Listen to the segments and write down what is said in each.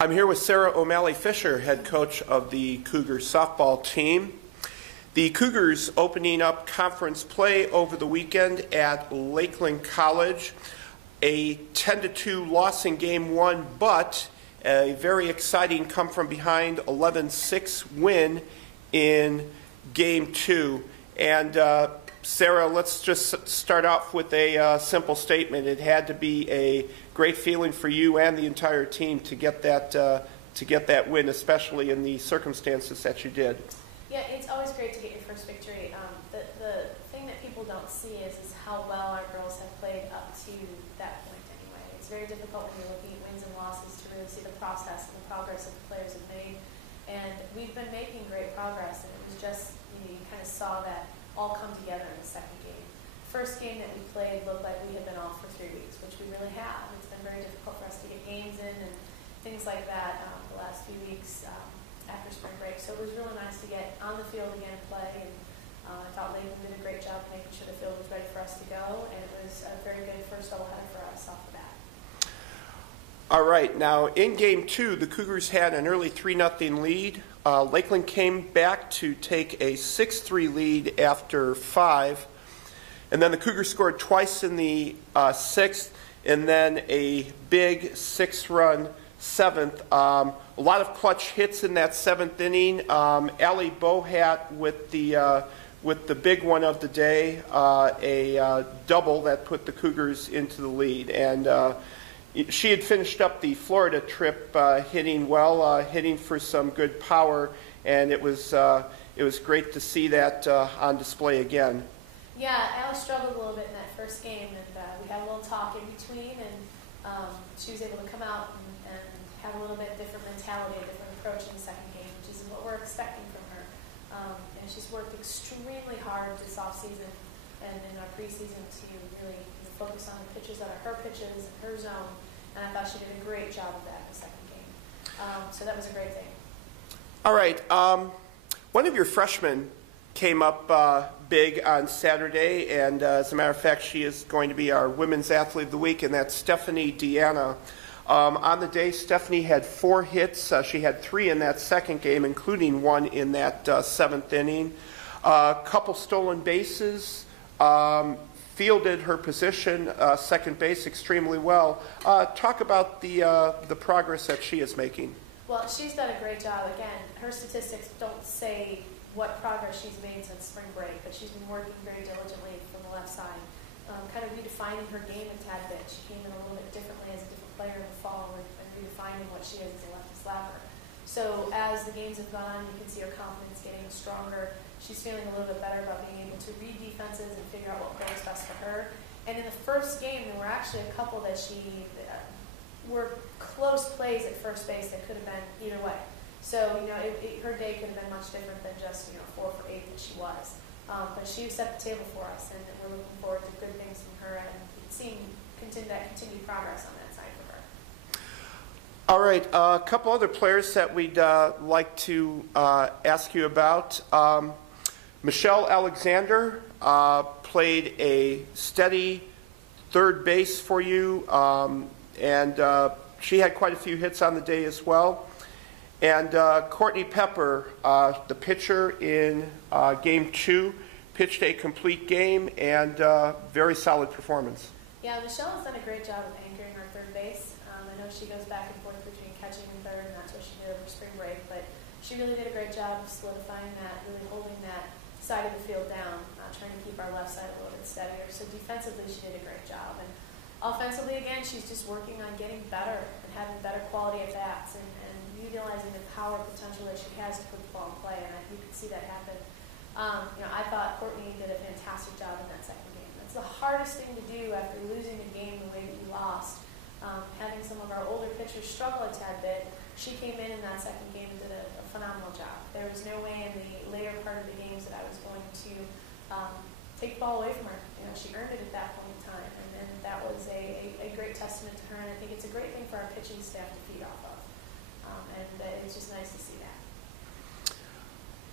I'm here with Sarah O'Malley-Fisher, head coach of the Cougars softball team. The Cougars opening up conference play over the weekend at Lakeland College. A 10-2 loss in game one, but a very exciting come from behind 11-6 win in game two. And Sarah, let's just start off with a simple statement. It had to be a great feeling for you and the entire team to get that win, especially in the circumstances that you did. Yeah, it's always great to get your first victory. The thing that people don't see is how well our girls have played up to that point anyway. It's very difficult when you're looking at wins and losses to really see the process and the progress that the players have made. And we've been making great progress, and it was just, you kind of saw that all come together in the second game. First game that we played looked like we had been off for 3 weeks, which we really have. It's been very difficult for us to get games in and things like that the last few weeks after spring break. So it was really nice to get on the field again and play. And I thought Lakeland did a great job making sure the field was ready for us to go, and it was a very good first doubleheader for us off the bat. All right, now in game two, the Cougars had an early 3-0 lead. Lakeland came back to take a 6-3 lead after 5. And then the Cougars scored twice in the 6th, and then a big 6-run 7th. A lot of clutch hits in that 7th inning. Allie Bohat with the big one of the day, a double that put the Cougars into the lead. And she had finished up the Florida trip hitting well, hitting for some good power, and it was great to see that on display again. Yeah, Allie struggled a little bit in that first game, and we had a little talk in between, and she was able to come out and have a little bit different mentality, a different approach in the second game, which is what we're expecting from her. And she's worked extremely hard this offseason and in our preseason to really focus on the pitches that are her pitches and her zone, and I thought she did a great job of that in the second game. So that was a great thing. All right. One of your freshmen came up big on Saturday, and as a matter of fact, she is going to be our Women's Athlete of the Week, and that's Stephanie Deanna. On the day, Stephanie had 4 hits. She had 3 in that second game, including 1 in that 7th inning. A couple stolen bases, fielded her position, second base, extremely well. Talk about the progress that she is making. Well, she's done a great job. Again, her statistics don't say what progress she's made since spring break, but she's been working very diligently from the left side, kind of redefining her game a tad bit. She came in a little bit differently as a different player in the fall and redefining what she is as a lefty slapper. So as the games have gone, you can see her confidence getting stronger. She's feeling a little bit better about being able to read defenses and figure out what goes best for her. And in the first game, there were actually a couple that were close plays at first base that could have been either way. So, her day could have been much different than just, 4 for 8 that she was. But she set the table for us, and we're looking forward to good things from her and seeing continued progress on that side for her. All right, a couple other players that we'd like to ask you about. Michelle Alexander played a steady third base for you, and she had quite a few hits on the day as well. And Courtney Pepper, the pitcher in game 2, pitched a complete game and very solid performance. Yeah, Michelle has done a great job of anchoring our third base. I know she goes back and forth between catching and third, and that's what she did over spring break. But she really did a great job of solidifying that, really holding that side of the field down, trying to keep our left side a little bit steadier. So defensively, she did a great job. And offensively, again, she's just working on getting better and having better quality at bats and utilizing the power potential that she has to put the ball in play, and you could see that happen. I thought Courtney did a fantastic job in that second game. That's the hardest thing to do after losing a game the way that you lost. Having some of our older pitchers struggle a tad bit, she came in that second game and did a phenomenal job. There was no way in the later part of the games that I was going to take the ball away from her. She earned it at that point in time, and that was a great testament to her, and I think it's a great thing for our pitching staff to feed off of. And it's just nice to see that.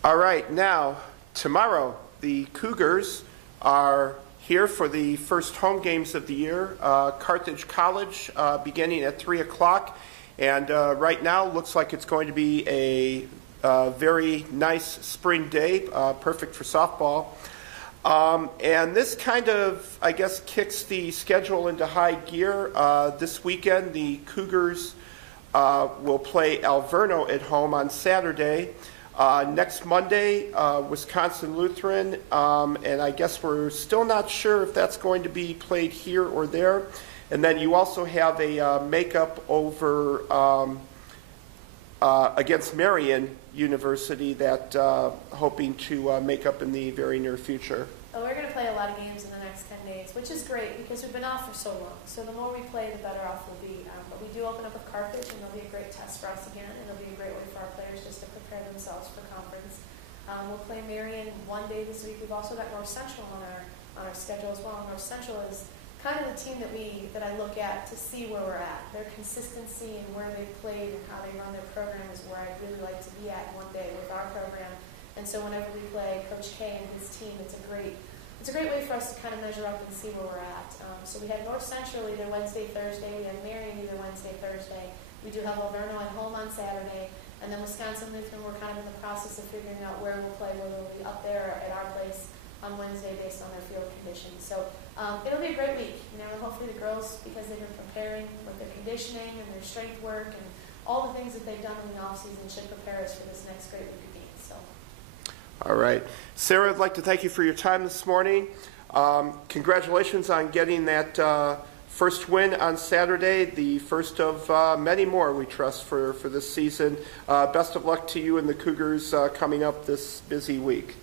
All right, now, tomorrow, the Cougars are here for the first home games of the year. Carthage College beginning at 3 o'clock. And right now, looks like it's going to be a very nice spring day, perfect for softball. And this kind of, I guess, kicks the schedule into high gear. This weekend, the Cougars will play Alverno at home on Saturday. Next Monday, Wisconsin Lutheran, and I guess we're still not sure if that's going to be played here or there. And then you also have a makeup over against Marian University that hoping to make up in the very near future. Well, we're going to play a lot of games in the next 10 days, which is great because we've been off for so long. So the more we play, the better off we'll be. But we do open up with Carthage, and it'll be a great test for us again, and it'll be a great way for our players just to prepare themselves for conference. We'll play Marian one day this week. We've also got North Central on our schedule as well. North Central is kind of the team that I look at to see where we're at. Their consistency and where they played and how they run their program is where I'd really like to be at one day with our program. And so whenever we play Coach K and his team, it's a great way for us to kind of measure up and see where we're at. So we had North Central either Wednesday, Thursday. We had Marian either Wednesday, Thursday. We do have Alverno at home on Saturday. And then Wisconsin Lutheran, we're kind of in the process of figuring out where we'll play, whether we'll be up there or at our place on Wednesday based on their field conditions. So it'll be a great week. Hopefully the girls, because they've been preparing with their conditioning and their strength work and all the things that they've done in the offseason, should prepare us for this next great week of games. So. All right. Sarah, I'd like to thank you for your time this morning. Congratulations on getting that first win on Saturday, the first of many more, we trust, for this season. Best of luck to you and the Cougars coming up this busy week.